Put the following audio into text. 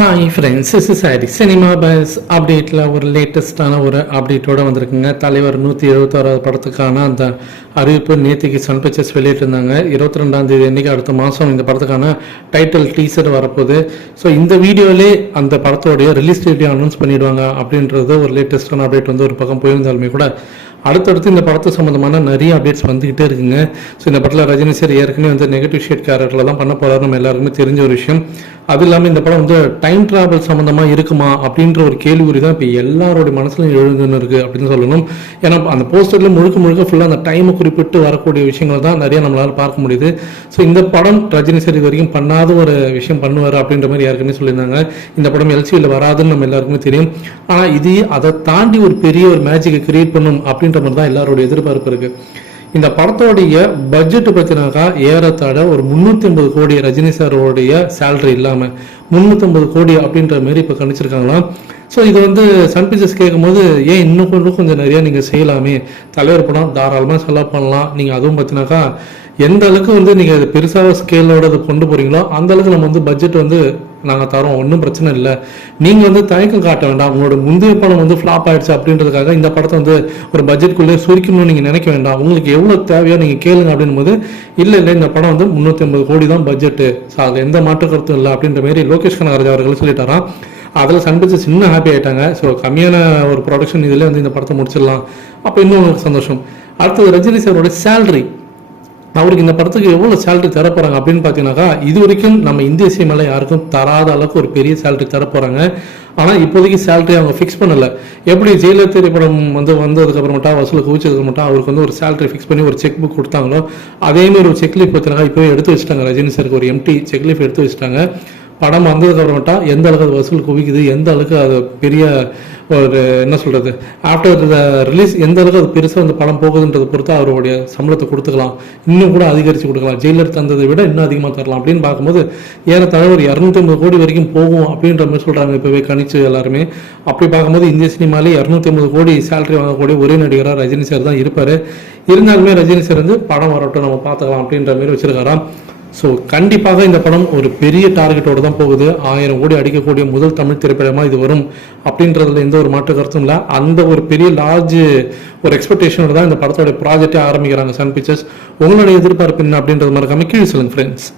Hi friends, is sorry cinema bus அப்டேட்டில் ஒரு லேட்டஸ்டான ஒரு அப்டேட்டோடு வந்திருக்குங்க. தலைவர் 176வது படத்துக்கான அந்த அறிவிப்பு நேற்றுக்கு சன் பிக்சர்ஸ் வெளியிட்டிருந்தாங்க. 22ஆம் தேதி அன்றைக்கி அடுத்த மாதம் இந்த படத்துக்கான டைட்டில் டீசர் வரப்போகுது. ஸோ இந்த வீடியோவிலே அந்த படத்தோடைய ரிலீஸ் டேட்டையும் அனௌன்ஸ் பண்ணிவிடுவாங்க அப்படின்றது ஒரு லேட்டஸ்டான அப்டேட் வந்து ஒரு பக்கம் போயிருந்தாலுமே கூட அடுத்தடுத்து இந்த படத்து சம்மந்தமான நிறைய அப்டேட்ஸ் வந்துக்கிட்டே இருக்குங்க. ஸோ இந்த படத்தில் ரஜினி சார் ஏற்கனவே வந்து நெகட்டிவ் ஷேட் கேரக்டரில் தான் பண்ண போகிறாரு, நம்ம எல்லாருக்குமே தெரிஞ்ச ஒரு விஷயம். அது இல்லாமல் இந்த படம் வந்து டைம் ட்ராவல் சம்மந்தமாக இருக்குமா அப்படின்ற ஒரு கேள்விக்குறி தான் இப்போ எல்லாரோடைய மனசுலையும் எழுதுன்னு இருக்குது அப்படின்னு சொல்லணும். ஏன்னா அந்த போஸ்டரில் முழுக்க ஃபுல்லாக அந்த டைமை குறிப்பிட்டு வரக்கூடிய விஷயங்கள் தான் நிறைய நம்மளால் பார்க்க முடியுது. ஸோ இந்த படம் ரஜினி சார் இது வரைக்கும் பண்ணாத ஒரு விஷயம் பண்ணுவார் அப்படின்ற மாதிரி ஏற்கனவே சொல்லியிருந்தாங்க. இந்த படம் எல்சியில் வராதுன்னு நம்ம எல்லாருக்குமே தெரியும். ஆனால் இது அதை தாண்டி ஒரு பெரிய ஒரு மேஜிக்கை கிரியேட் பண்ணும் அப்படின்ற மாதிரி தான் எல்லாரோட எதிர்பார்ப்பு இருக்கு. இந்த படத்தோடைய பட்ஜெட் பத்தினாக்கா ஏறத்தாழ ஒரு 350 கோடி ரஜினி சாரோடைய சேலரி இல்லாமல் 350 கோடி அப்படின்ற மாதிரி இப்போ கணிச்சிருக்காங்களாம். ஸோ இது வந்து சன் பிக்சர்ஸ் கேட்கும்போது ஏன் இன்னும் கொஞ்சம் நிறையா நீங்கள் செய்யலாமே, தலைவர் படம் தாராளமாக செலவு பண்ணலாம், நீங்கள் அதுவும் பார்த்தினாக்கா எந்த அளவுக்கு வந்து நீங்கள் அது பெருசாக ஸ்கேலோட அதை கொண்டு போகிறீங்களோ அந்த அளவுக்கு நம்ம வந்து பட்ஜெட் வந்து நாங்கள் தரோம், ஒன்றும் பிரச்சனை இல்லை, நீங்கள் வந்து தயக்கம் காட்ட வேண்டாம், உங்களோட முந்தைய படம் வந்து ஃப்ளாப் ஆகிடுச்சு அப்படின்றதுக்காக இந்த படத்தை வந்து ஒரு பட்ஜெட்குள்ளே சுருக்கணும்னு நீங்கள் நினைக்க வேண்டாம், உங்களுக்கு எவ்வளோ தேவையோ நீங்கள் கேளுங்க அப்படின் போது இல்லை இந்த படம் வந்து 350 கோடி தான் பட்ஜெட்டு, ஸோ அதில் எந்த மாற்று கருத்தும் இல்லை அப்படின்ற மாதிரி லோகேஷ் கனகராஜ் அவர்கள் சொல்லிட்டாராம். அதில் சன் பிக்சர்ஸ் இன்னும் ஹாப்பி ஆகிட்டாங்க. ஸோ கம்மியான ஒரு ப்ரொடக்ஷன் இதில் வந்து இந்த படத்தை முடிச்சிடலாம், அப்போ இன்னும் உங்களுக்கு சந்தோஷம். அடுத்தது ரஜினி சாரோட சேலரி, அவருக்கு இந்த படத்துக்கு எவ்வளோ சேலரி தரப்போகிறாங்க அப்படின்னு பார்த்தீங்கன்னாக்கா இது வரைக்கும் நம்ம இந்திய சினிமாவில் யாருக்கும் தராத அளவுக்கு ஒரு பெரிய சேலரி தரப்போகிறாங்க. ஆனால் இப்போதைக்கு சேலரி அவங்க ஃபிக்ஸ் பண்ணலை. எப்படி ஜெயிலர் திரைப்படம் வந்து வந்ததுக்கப்புறமேட்டா வசூல் குவிச்சதுக்கப்புறமேட்டா அவருக்கு வந்து ஒரு சேலரி ஃபிக்ஸ் பண்ணி ஒரு செக் புக் கொடுத்தாங்களோ அதேமாரி ஒரு செக் லீஃப் பார்த்தீங்கன்னா இப்போவே எடுத்து வச்சுட்டாங்க. ரஜினி சாருக்கு ஒரு எம்டி செக் லீஃப் எடுத்து வச்சுட்டாங்க. படம் வந்ததுக்கு அப்புறமேட்டா எந்த அளவுக்கு வசூல் குவிக்குது, எந்த அளவுக்கு அது பெரிய ஒரு என்ன சொல்கிறது ஆஃப்டர் த ரிலீஸ் எந்த அளவுக்கு அது பெருசாக அந்த படம் போகுதுன்றதை பொறுத்து அவருடைய சம்பளத்தை கொடுத்துக்கலாம், இன்னும் கூட அதிகரித்து கொடுக்கலாம், ஜெயிலர் தந்ததை விட இன்னும் அதிகமாக தரலாம் அப்படின்னு பார்க்கும்போது ஏறத்தாழ ஒரு 250 கோடி வரைக்கும் போகும் அப்படின்ற மாதிரி சொல்கிறாங்க இப்போவே கணிச்சு எல்லாருமே. அப்படி பார்க்கும்போது இந்திய சினிமாலே 250 கோடி சேலரி வாங்கக்கூடிய ஒரே நடிகராக ரஜினி சார் தான் இருப்பார். இருந்தாலுமே ரஜினி சார் வந்து படம் வரட்டும் நம்ம பார்த்துக்கலாம் அப்படின்ற மாதிரி வச்சிருக்காராம். ஸோ கண்டிப்பாக இந்த படம் ஒரு பெரிய டார்கெட்டோடு தான் போகுது. 1000 கோடி அடிக்கக்கூடிய முதல் தமிழ் திரைப்படமாக இது வரும் அப்படின்றதுல எந்த ஒரு மாற்று கருத்தும் இல்லை. அந்த ஒரு பெரிய லார்ஜ் ஒரு எக்ஸ்பெக்டேஷனோட தான் இந்த படத்தோட ப்ராஜெக்டே ஆரம்பிக்கிறாங்க சன் பிக்சர்ஸ். உங்களுடைய எதிர்பார்ப்பு என்ன அப்படின்றது மறக்காம கீழே சொல்லுங்க ஃப்ரெண்ட்ஸ்.